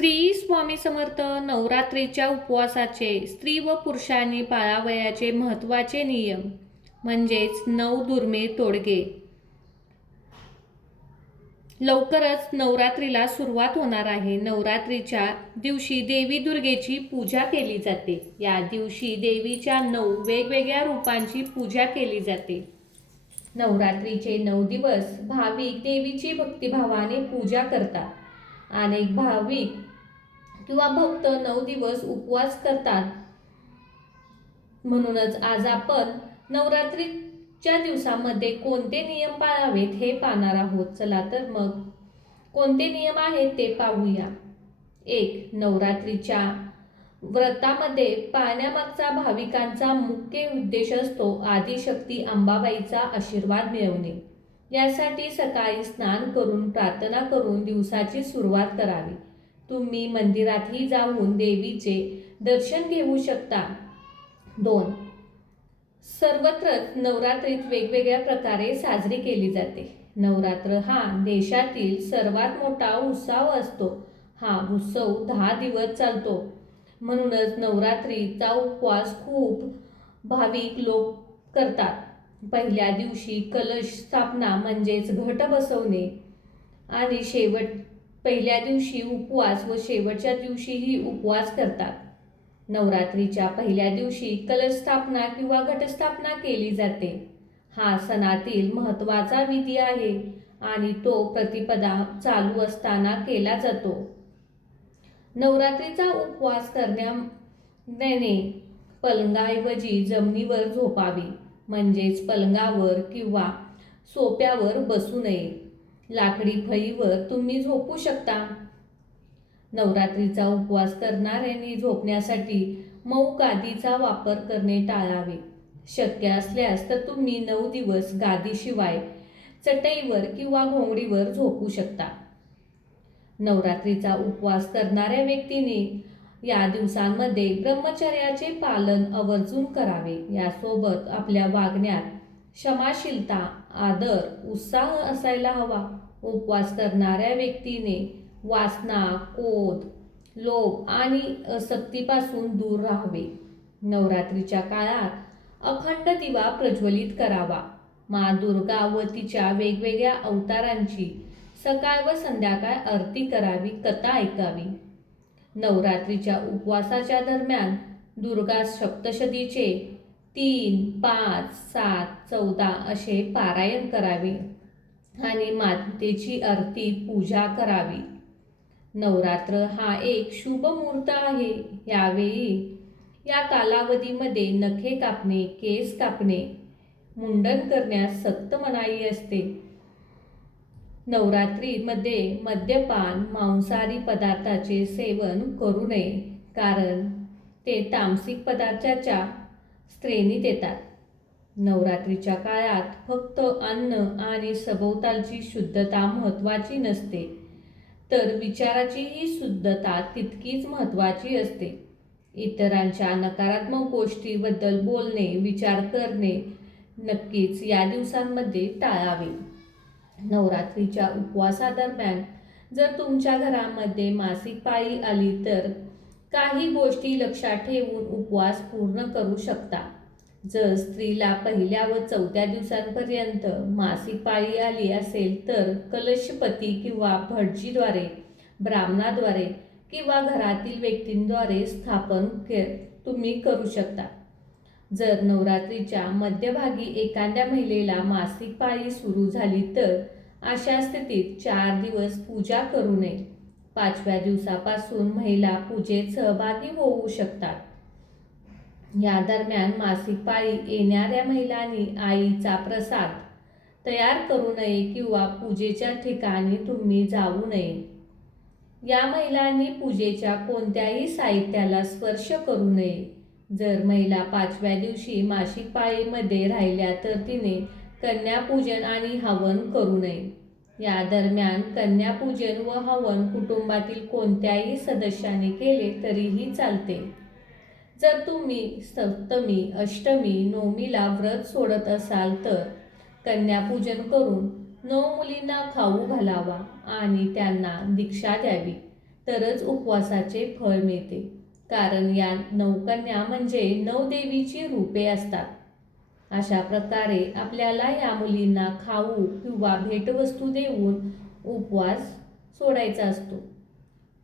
श्री स्वामी समर्थ नवरात्रीच्या उपवासाचे स्त्री व पुरुषांनी पाळावयाचे महत्त्वाचे नियम म्हणजेच नऊ दुर्मे तोडगे. लवकरच नवरात्रीला सुरुवात होणार आहे. नवरात्रीच्या दिवशी देवी दुर्गेची पूजा केली जाते. या दिवशी देवीच्या नऊ वेगवेगळ्या रूपांची पूजा केली जाते. नवरात्रीचे नऊ दिवस भाविक देवीची भक्तिभावाने पूजा करतात. अनेक भाविक किंवा भक्त नऊ दिवस उपवास करतात. म्हणूनच आज आपण नवरात्रीच्या दिवसामध्ये कोणते नियम पाळावेत हे पाहणार आहोत. चला तर मग कोणते नियम आहेत ते पाहूया. एक नवरात्रीच्या व्रतामध्ये पाण्यामागचा भाविकांचा मुख्य उद्देश असतो आदिशक्ती अंबाबाईचा आशीर्वाद मिळवणे. यासाठी सकाळी स्नान करून प्रार्थना करून दिवसाची सुरुवात करावी. तुम्ही मंदिरातही जाऊन देवीचे दर्शन घेऊ शकता. दोन सर्वत्र नवरात्रीत वेगवेगळ्या प्रकारे साजरी केली जाते. नवरात्र हा देशातील सर्वात मोठा उत्सव असतो. हा उत्सव दहा दिवस चालतो. म्हणूनच नवरात्रीचा उपवास खूप भाविक लोक करतात. पहिल्या दिवशी कलश स्थापना म्हणजेच घट बसवणे आणि शेवट पहिल्या दिवशी उपवास व शेवटच्या दिवशीही उपवास करतात. नवरात्रीच्या पहिल्या दिवशी कलशस्थापना किंवा घटस्थापना केली जाते. हा सणातील महत्त्वाचा विधी आहे आणि तो प्रतिपदा चालू असताना केला जातो. नवरात्रीचा उपवास करण्याने पलंगाऐवजी जमिनीवर झोपावी म्हणजेच पलंगावर किंवा सोप्यावर बसू नये. लाकडी फळीवर तुम्ही झोपू शकता. नवरात्रीचा उपवास करणाऱ्यांनी झोपण्यासाठी मऊ गादीचा वापर करणे टाळावे. शक्य असल्यास तर तुम्ही नऊ दिवस गादीशिवाय चटईवर किंवा घोंगडीवर झोपू शकता. नवरात्रीचा उपवास करणाऱ्या व्यक्तीने या दिवसांमध्ये ब्रह्मचर्याचे पालन आवर्जून करावे. यासोबत आपल्या वागण्यात क्षमाशीलता आदर उत्साह असायला हवा. उपवास करणाऱ्या व्यक्तीने वासना कोध लोभ आणि असक्तीपासून दूर राहावे. नवरात्रीच्या काळात अखंड दिवा प्रज्वलित करावा. मा दुर्गा व तिच्या वेगवेगळ्या अवतारांची सकाळ व संध्याकाळ आरती करावी कथा ऐकावी. नवरात्रीच्या उपवासाच्या दरम्यान दुर्गा सप्तशतीचे तीन पाच सात चौदा असे पारायण करावे. आणि मातेची आरती पूजा करावी. नवरात्र हा एक शुभ मुहूर्त आहे. यावेळी या कालावधीमध्ये नखे कापणे केस कापणे मुंडन करण्यास सक्त मनाई असते. नवरात्रीमध्ये मद्यपान मांसाहारी पदार्थाचे सेवन करू नये कारण ते तामसिक पदार्थाच्या श्रेणीत येतात. नवरात्रीच्या काळात फक्त अन्न आणि सभोवतालची शुद्धता महत्त्वाची नसते. तर विचाराचीही शुद्धता तितकीच महत्त्वाची असते. इतरांच्या नकारात्मक गोष्टीबद्दल बोलणे विचार करणे नक्कीच या दिवसांमध्ये टाळावे. नवरात्रीच्या उपवासादरम्यान जर तुमच्या घरामध्ये मासिक पाळी आली तर काही गोष्टी लक्षात ठेवून उपवास पूर्ण करू शकता. जर स्त्रीला पहिल्या व चौथ्या दिवसांपर्यंत मासिक पाळी आली असेल तर कलशपती किंवा भटजीद्वारे ब्राह्मणाद्वारे किंवा घरातील व्यक्तींद्वारे स्थापन के तुम्ही करू शकता. जर नवरात्रीच्या मध्यभागी एखाद्या महिलेला मासिक पाळी सुरू झाली तर अशा स्थितीत चार दिवस पूजा करू नये. पाचव्या दिवसापासून महिला पूजेत सहभागी होऊ शकतात. या दरम्यान मासिक पाळी येणाऱ्या महिलांनी आईचा प्रसाद तयार करू नये किंवा पूजेच्या ठिकाणी तुम्ही जाऊ नये. या महिलांनी पूजेच्या कोणत्याही साहित्याला स्पर्श करू नये. जर महिला पाचव्या दिवशी मासिक पाळीमध्ये राहिल्या तर तिने कन्यापूजन आणि हवन करू नये. या दरम्यान कन्यापूजन व हवन कुटुंबातील कोणत्याही सदस्याने केले तरीही चालते. जर तुम्ही सप्तमी अष्टमी नवमीला व्रत सोडत असाल तर कन्यापूजन करून नऊ मुलींना खाऊ घालावा आणि त्यांना दीक्षा द्यावी. तरच उपवासाचे फळ मिळते. कारण या नवकन्या म्हणजे नवदेवीची रूपे असतात. अशा प्रकारे आपल्याला या मुलींना खाऊ किंवा भेटवस्तू देऊन उपवास सोडायचा असतो.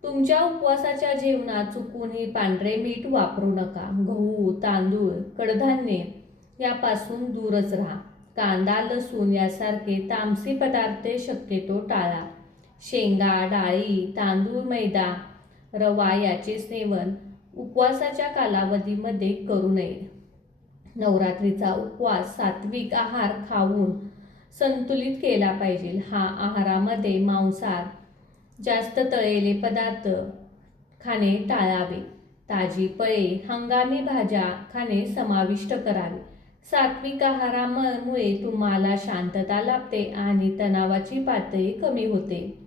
तुमच्या उपवासाच्या जेवणात चुकूनही पांढरे मीठ वापरू नका. गहू तांदूळ कडधान्य यापासून दूरच राहा. कांदा लसूण यासारखे तामसी पदार्थ शक्यतो टाळा. शेंगा डाळी तांदूळ मैदा रवा याचे सेवन उपवासाच्या कालावधीमध्ये करू नये. नवरात्रीचा उपवास सात्विक आहार खाऊन संतुलित केला पाहिजे. हा आहारामध्ये मांसाहार जास्त तळलेले पदार्थ खाणे टाळावे. ताजी फळे हंगामी भाज्या खाणे समाविष्ट करावे. सात्विक आहारामुळे तुम्हाला शांतता लाभते आणि तणावाची पातळी कमी होते.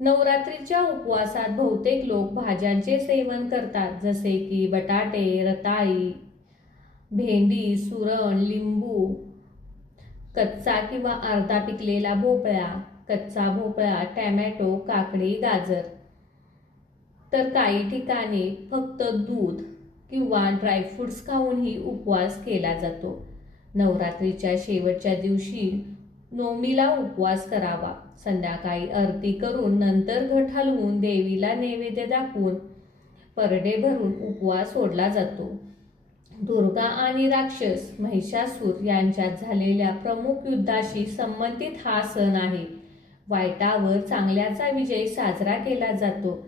नवरात्रीच्या उपवासात बहुतेक लोक भाज्यांचे सेवन करतात जसे की बटाटे रताळी भेंडी सुरण लिंबू कच्चा किंवा अर्धा पिकलेला भोपळा कच्चा भोपळा टॅमॅटो काकडी गाजर. तर काही ठिकाणी फक्त दूध किंवा ड्रायफ्रूट्स खाऊनही उपवास केला जातो. नवरात्रीच्या शेवटच्या दिवशी नोमीला उपवास करावा. संध्याकाळी आरती करून नंतर घट हलवून देवीला नैवेद्य दाखवून परडे भरून उपवास सोडला जातो. दुर्गा आणि राक्षस महिषासूर यांच्यात झालेल्या प्रमुख युद्धाशी संबंधित हा सण आहे. वाईटावर चांगल्याचा विजय साजरा केला जातो.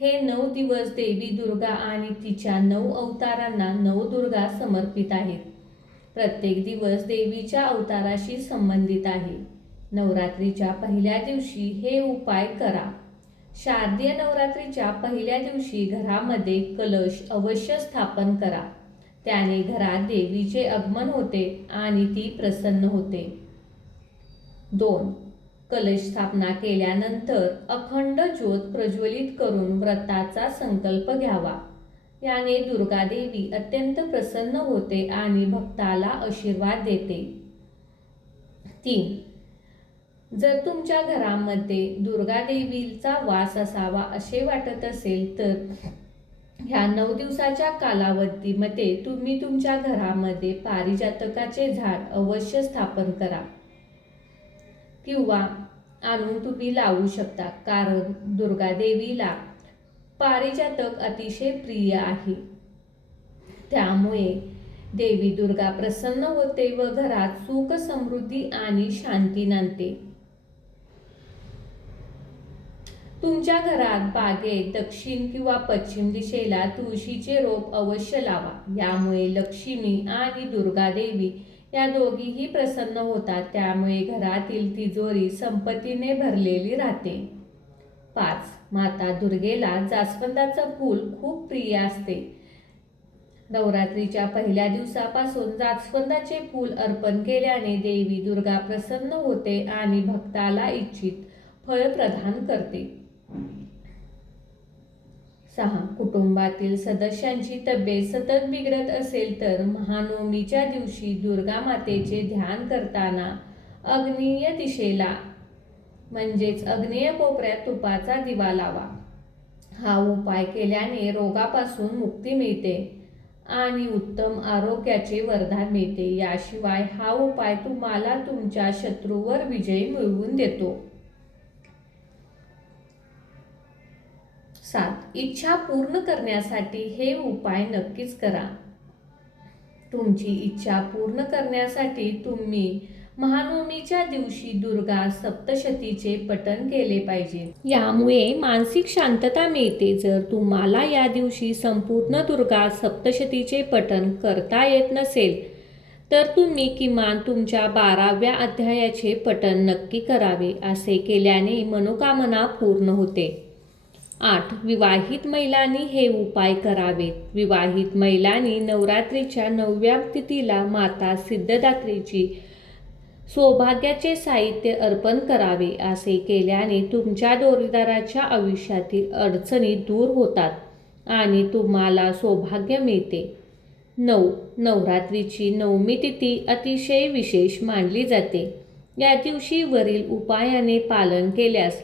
हे नऊ दिवस देवी दुर्गा आणि तिच्या नऊ अवतारांना नवदुर्गा समर्पित आहेत. प्रत्येक दिवस देवीच्या अवताराशी संबंधित आहे. नवरात्रीच्या पहिल्या दिवशी हे उपाय करा. शारदीय नवरात्रीच्या पहिल्या दिवशी घरामध्ये कलश अवश्य स्थापन करा. त्याने घरात देवीचे आगमन होते आणि ती प्रसन्न होते. दोन कलश स्थापना केल्यानंतर अखंड ज्योत प्रज्वलित करून व्रताचा संकल्प घ्यावा. याने दुर्गादेवी अत्यंत प्रसन्न होते आणि भक्ताला आशीर्वाद देते. तीन जर तुमच्या घरामध्ये दुर्गादेवीचा वास असावा असे वाटत असेल तर ह्या नऊ दिवसाच्या कालावधीमध्ये तुम्ही तुमच्या घरामध्ये पारिजातकाचे झाड अवश्य स्थापन करा. किंवा आणून तुम्ही लावू शकता कारण दुर्गादेवीला पारिजातक अतिशय प्रिय आहे. त्यामुळे देवी दुर्गा प्रसन्न होते व घरात सुख समृद्धी आणि शांती नांदते. तुमच्या घरात बागेत दक्षिण किंवा पश्चिम दिशेला तुळशीचे रोप अवश्य लावा. यामुळे लक्ष्मी आणि दुर्गा देवी या दोघीही प्रसन्न होतात. त्यामुळे घरातील तिजोरी संपत्तीने भरलेली राहते. पाच. माता दुर्गेला जास्वंदाचं फूल खूप प्रिय असते. नवरात्रीच्या पहिल्या दिवसापासून जास्वंदाचे फूल अर्पण केल्याने देवी दुर्गा प्रसन्न होते आणि भक्ताला इच्छित फळ प्रदान करते. सहा कुटुंबातील सदस्यांची तब्येत सतत बिघडत असेल तर महानवमीच्या दिवशी दुर्गा मातेचे ध्यान करताना अग्नीय दिशेला म्हणजेच अग्नेय कोपऱ्यात तुपाचा दिवा लावा. हा उपाय केल्याने रोगापासून मुक्ती मिळते आणि उत्तम आरोग्याचे वरदान मिळते. याशिवाय हा उपाय तुम्हाला तुमच्या शत्रूवर विजय मिळवून देतो. सात इच्छा पूर्ण करण्यासाठी हे उपाय नक्कीच करा. तुमची इच्छा पूर्ण करण्यासाठी तुम्ही महानवमीच्या दिवशी दुर्गा सप्तशतीचे पठण केले पाहिजे. यामुळे मानसिक शांतता मिळते. जर तुम्हाला या दिवशी संपूर्ण दुर्गा सप्तशतीचे पठण करता येत नसेल तर तुम्ही किमान तुमच्या बाराव्या अध्यायाचे पठण नक्की करावे असे केल्याने मनोकामना पूर्ण होते. आठ विवाहित महिलांनी हे उपाय करावेत. विवाहित महिलांनी नवरात्रीच्या नवव्या तिथीला माता सिद्धदात्रीची सौभाग्याचे साहित्य अर्पण करावे असे केल्याने तुमच्या दोरीदाराच्या आयुष्यातील अडचणी दूर होतात आणि तुम्हाला सौभाग्य मिळते. नऊ नवरात्रीची नवमी तिथी अतिशय विशेष मानली जाते. या दिवशी वरील उपायाने पालन केल्यास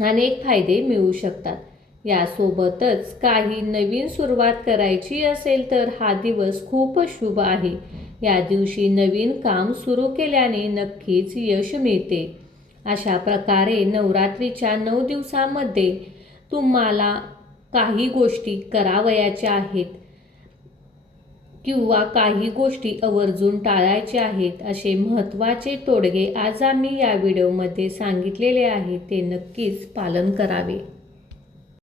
अनेक फायदे मिळू शकतात. यासोबतच काही नवीन सुरुवात करायची असेल तर हा दिवस खूप शुभ आहे. या दिवशी नवीन काम सुरू केल्याने नक्कीच यश मिळते. अशा प्रकारे नवरात्रीच्या नऊ दिवसामध्ये तुम्हाला काही गोष्टी करावयाच्या आहेत. किंवा काही गोष्टी आवर्जून टाळायच्या आहेत असे महत्त्वाचे तोडगे आज आम्ही या व्हिडिओमध्ये सांगितलेले आहे ते नक्कीच पालन करावे.